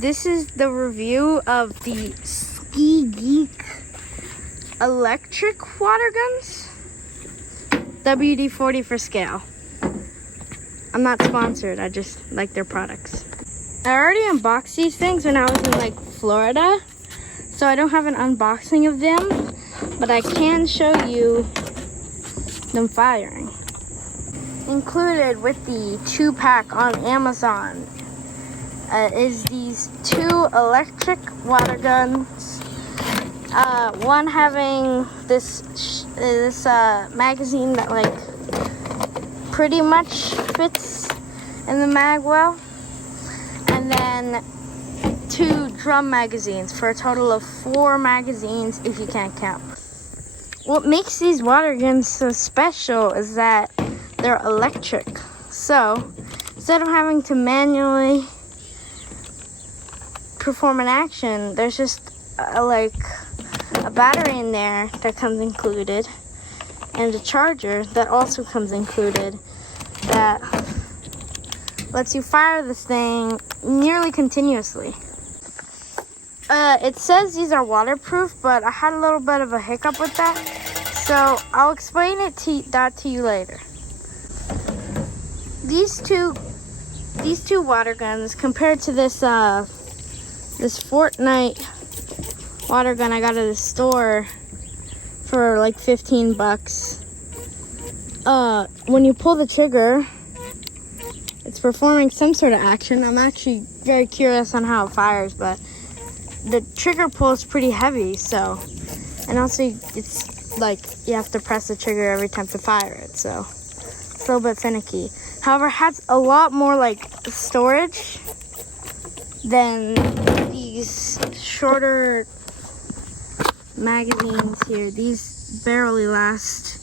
This is the review of the SKEEGEEK electric water guns. WD-40 for scale. I'm not sponsored, I just like their products. I already unboxed these things when I was in like Florida, so I don't have an unboxing of them, but I can show you them firing. Included with the 2-pack on Amazon is these 2 electric water guns. One having this magazine that like pretty much fits in the mag well, and then 2 drum magazines for a total of 4 magazines if you can't count. What makes these water guns so special is that they're electric. So instead of having to manually perform an action, there's just like a battery in there that comes included, and a charger that also comes included that lets you fire this thing nearly continuously. It says these are waterproof, but I had a little bit of a hiccup with that, so I'll explain that to you later. These two water guns compared to this Fortnite water gun I got at the store for like 15 bucks. When you pull the trigger, it's performing some sort of action. I'm actually very curious on how it fires, but the trigger pull is pretty heavy, so, and also it's like you have to press the trigger every time to fire it, so it's a little bit finicky. However, it has a lot more like storage than these shorter magazines here. These barely last.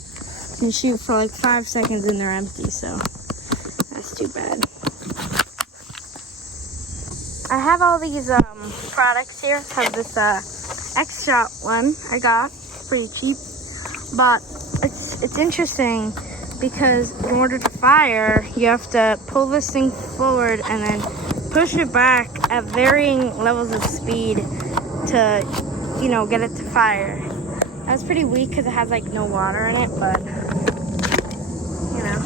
You can shoot for like 5 seconds and they're empty, so that's too bad. I have all these products here. I have this X-Shot one I got, pretty cheap, but it's interesting because in order to fire, you have to pull this thing forward and then push it back at varying levels of speed to, you know, get it to fire. That's pretty weak because it has like no water in it, but you know,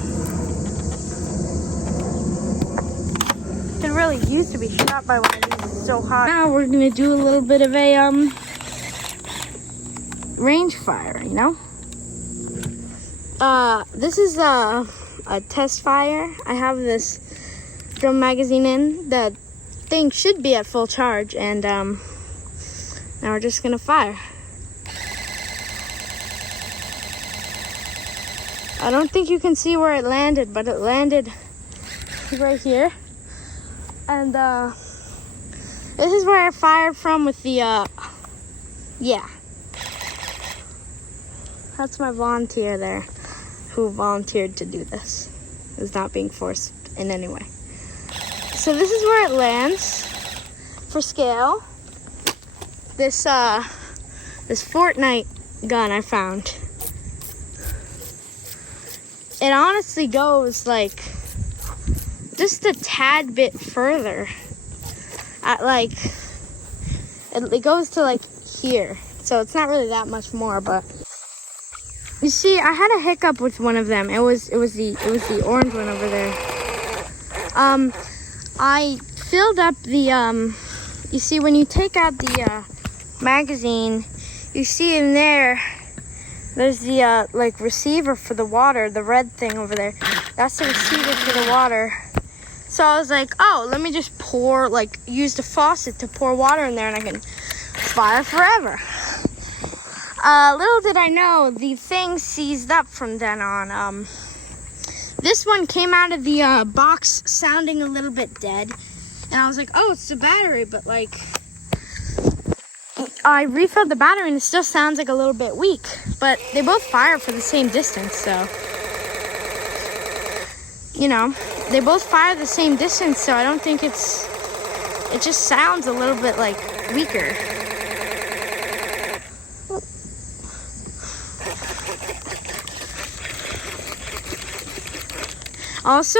it really used to be shot by one of these. It's so hot. Now we're gonna do a little bit of a range fire, you know. This is a test fire. I have this drum magazine in. The thing should be at full charge, and now we're just gonna fire. I don't think you can see where it landed, but it landed right here. And this is where I fired from with the yeah. That's my volunteer there, who volunteered to do this. It's not being forced in any way. So this is where it lands for scale. This Fortnite gun I found. It honestly goes like just a tad bit further. At like it goes to like here. So it's not really that much more, but you see, I had a hiccup with one of them. It was the orange one over there. I filled up the you see, when you take out the magazine, you see in there's the like receiver for the water, the red thing over there. That's the receiver for the water. So I was like, oh, let me just use the faucet to pour water in there and I can fire forever. Little did I know, the thing seized up from then on. This one came out of the box sounding a little bit dead. And I was like, oh, it's the battery, but like, I refilled the battery and it still sounds like a little bit weak. But they both fire for the same distance, so, you know, they both fire the same distance, so I don't think it just sounds a little bit like weaker. Also,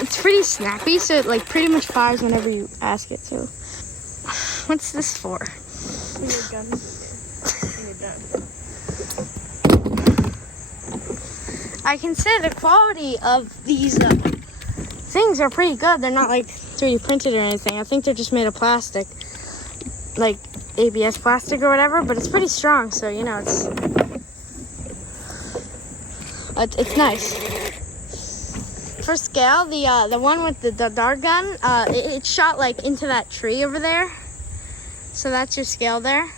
it's pretty snappy, so it like pretty much fires whenever you ask it to. What's this for? When your gun's when you're done. I can say the quality of these things are pretty good. They're not like 3D printed or anything. I think they're just made of plastic, like ABS plastic or whatever. But it's pretty strong, so you know it's nice. For scale, the one with the dart gun, it shot like into that tree over there. So that's your scale there.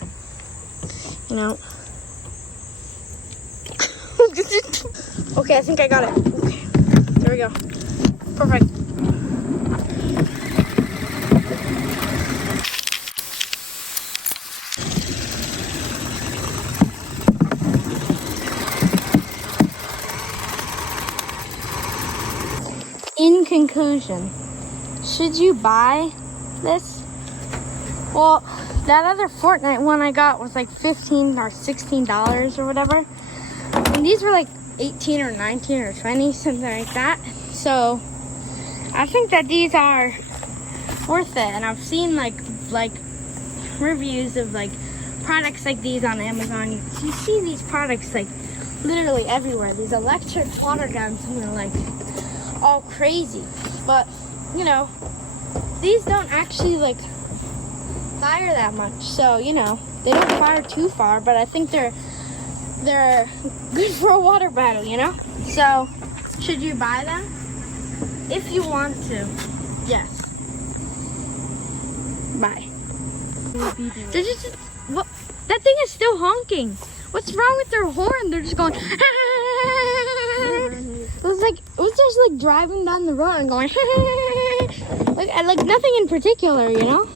You know. Okay, I think I got it. Okay, there we go. Perfect. In conclusion, should you buy this? Well, that other Fortnite one I got was like $15 or $16 or whatever. And these were like 18 or 19 or 20, something like that. So I think that these are worth it. And I've seen like reviews of like products like these on Amazon. You see these products like literally everywhere. These electric water guns and they're like all crazy. But you know, these don't actually like fire that much. So you know, they don't fire too far, but I think they're good for a water battle, you know? So, should you buy them? If you want to, yes. Buy. They're just, what? That thing is still honking. What's wrong with their horn? They're just going, it was just like driving down the road and going, like nothing in particular, you know?